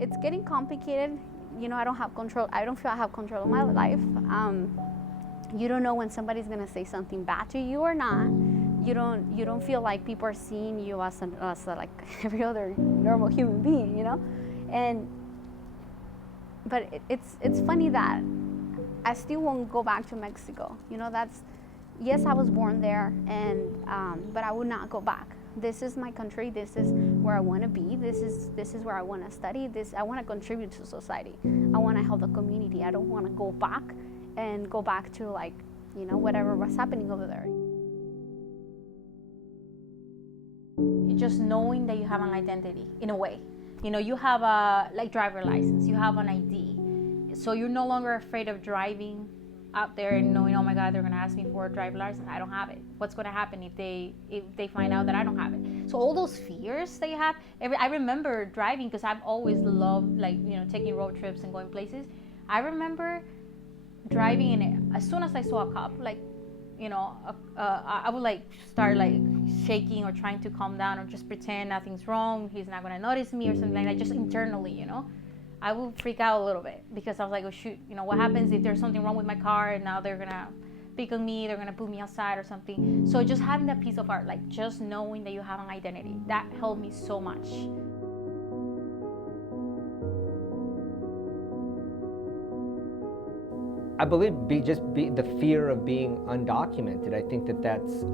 it's getting complicated. You know, I don't feel I have control of my life. You don't know when somebody's gonna say something bad to you or not. You don't feel like people are seeing you as like every other normal human being, you know. But it's funny that I still won't go back to Mexico. You know, yes, I was born there, but I would not go back. This is my country. This is where I want to be. This is where I want to study. I want to contribute to society. I want to help the community. I don't want to go back to, like, you know, whatever was happening over there. Just knowing that you have an identity in a way. You know, you have a driver license, you have an ID, so you're no longer afraid of driving out there and knowing, oh my God, they're gonna ask me for a driver license. I don't have it. What's gonna happen if they find out that I don't have it? So all those fears that you have. I remember driving, because I've always loved, like, you know, taking road trips and going places. I remember driving, and as soon as I saw a cop, like, you know, I would like start like shaking or trying to calm down or just pretend nothing's wrong. He's not gonna notice me or something like that. Just internally, you know, I would freak out a little bit, because I was like, oh shoot, you know, what happens if there's something wrong with my car and now they're gonna pick on me, they're gonna put me outside or something. So just having that peace of heart, like just knowing that you have an identity, that helped me so much. I believe the fear of being undocumented. I think that's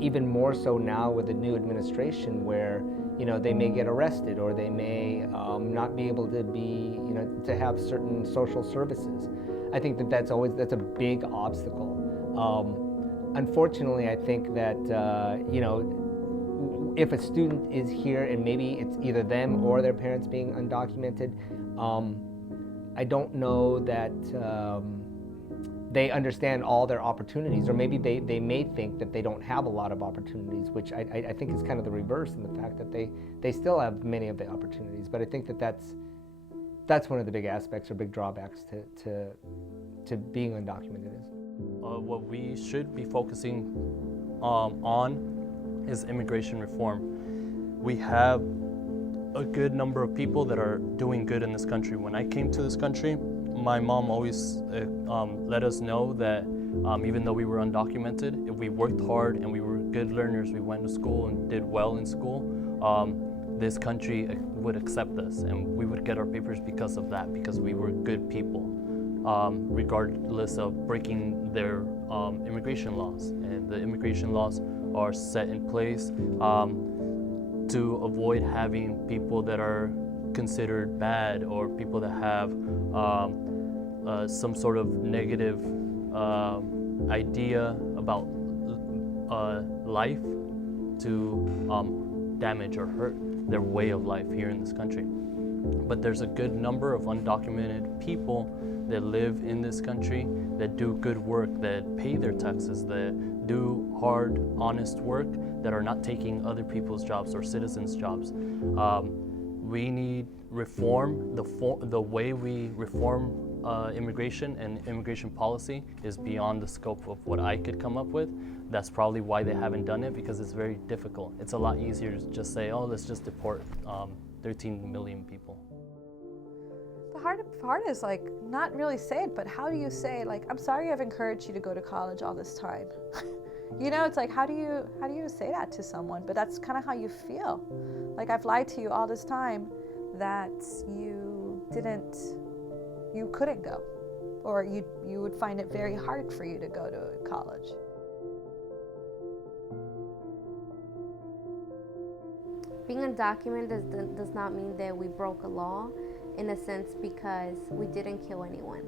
even more so now with the new administration, where, you know, they may get arrested, or they may not be able to be, you know, to have certain social services. I think that's a big obstacle. Unfortunately, I think that you know, if a student is here and maybe it's either them or their parents being undocumented, I don't know that they understand all their opportunities, or maybe they may think that they don't have a lot of opportunities, which I think is kind of the reverse, in the fact that they still have many of the opportunities. But I think that's one of the big aspects or big drawbacks to being undocumented is. What we should be focusing on is immigration reform. We have a good number of people that are doing good in this country. When I came to this country, my mom always let us know that even though we were undocumented, if we worked hard and we were good learners, we went to school and did well in school, this country would accept us, and we would get our papers because of that, because we were good people, regardless of breaking their immigration laws. And the immigration laws are set in place to avoid having people that are considered bad, or people that have some sort of negative idea about life to damage or hurt their way of life here in this country. But there's a good number of undocumented people that live in this country, that do good work, that pay their taxes, that do hard, honest work, that are not taking other people's jobs or citizens' jobs. We need reform. The way we reform immigration and immigration policy is beyond the scope of what I could come up with. That's probably why they haven't done it, because it's very difficult. It's a lot easier to just say, oh, let's just deport 13 million people. The hard part is, like, not really say it, but how do you say, like, I'm sorry I've encouraged you to go to college all this time. You know, it's like, how do you say that to someone? But that's kind of how you feel. Like, I've lied to you all this time that you couldn't go, or you would find it very hard for you to go to college. Being undocumented does not mean that we broke a law, in a sense, because we didn't kill anyone.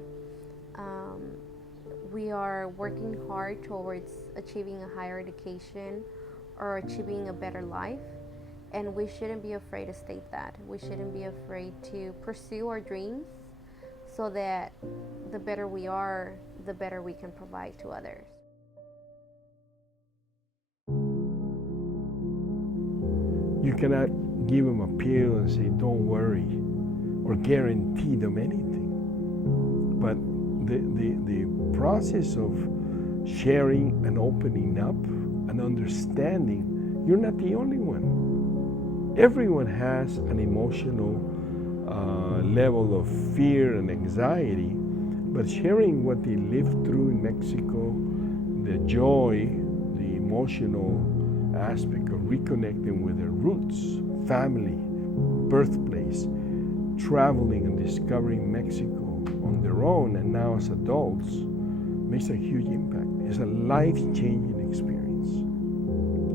We are working hard towards achieving a higher education or achieving a better life, and we shouldn't be afraid to state that. We shouldn't be afraid to pursue our dreams, so that the better we are, the better we can provide to others. You cannot give them a pill and say, don't worry, or guarantee them anything. But the process of sharing and opening up and understanding, you're not the only one. Everyone has an emotional level of fear and anxiety, but sharing what they lived through in Mexico, the joy, the emotional aspect of reconnecting with their roots, family, birthplace, traveling and discovering Mexico on their own, and now as adults, makes a huge impact. It's a life-changing experience.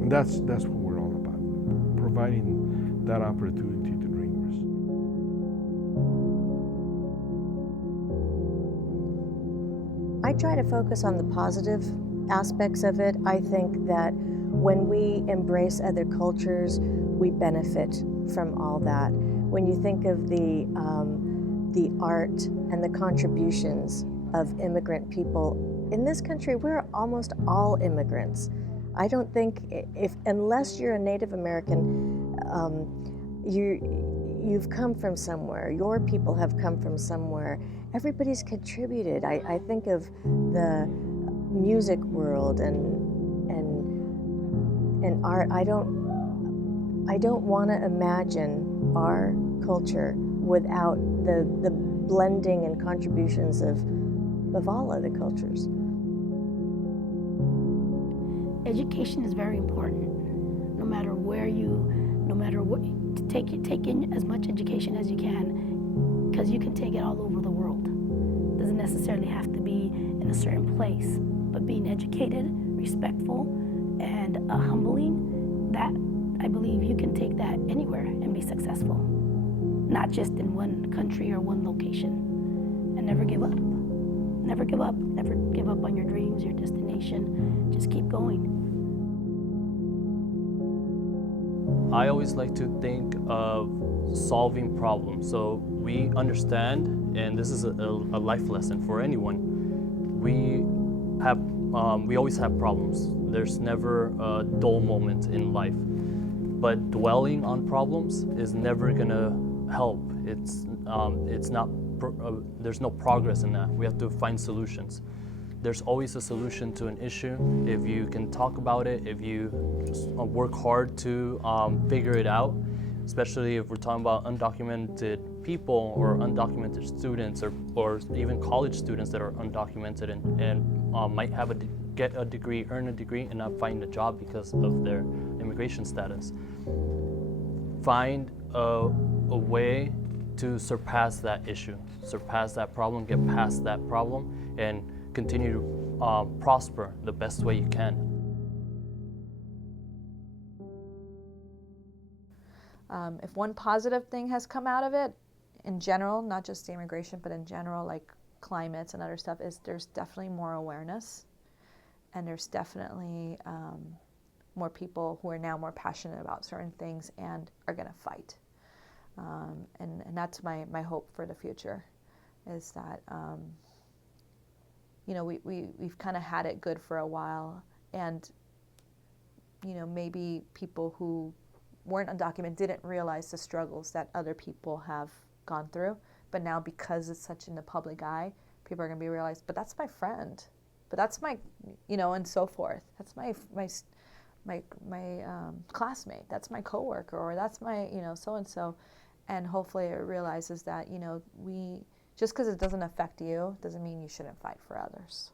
And that's what we're all about, providing that opportunity to dreamers. I try to focus on the positive aspects of it. I think that when we embrace other cultures, we benefit from all that. When you think of the art and the contributions of immigrant people, in this country, we're almost all immigrants. I don't think, unless you're a Native American, you've come from somewhere. Your people have come from somewhere. Everybody's contributed. I think of the music world and art. I don't want to imagine our culture without the blending and contributions of all other cultures. Education is very important. No matter what, take in as much education as you can, because you can take it all over the world. It doesn't necessarily have to be in a certain place, but being educated, respectful, and humbling, that I believe you can take that anywhere and be successful. Not just in one country or one location. And never give up. Never give up. Never give up on your dreams, your destination. Just keep going. I always like to think of solving problems. So we understand, and this is a life lesson for anyone. We always have problems. There's never a dull moment in life. But dwelling on problems is never gonna help. It's not. There's no progress in that. We have to find solutions. There's always a solution to an issue if you can talk about it, if you work hard to figure it out, especially if we're talking about undocumented people or undocumented students or even college students that are undocumented and might have get a degree, earn a degree, and not find a job because of their immigration status. Find a way to surpass that issue, surpass that problem, get past that problem, and continue to prosper the best way you can. If one positive thing has come out of it, in general, not just the immigration, but in general, like climates and other stuff, is there's definitely more awareness, and there's definitely more people who are now more passionate about certain things and are going to fight. And that's my hope for the future, is that we've kind of had it good for a while, and maybe people who weren't undocumented didn't realize the struggles that other people have gone through, but now because it's such in the public eye, people are going to be realized, but that's my friend, but that's my, and so forth. That's my classmate, that's my coworker, or that's my, so-and-so. And hopefully it realizes that, we, just because it doesn't affect you, doesn't mean you shouldn't fight for others.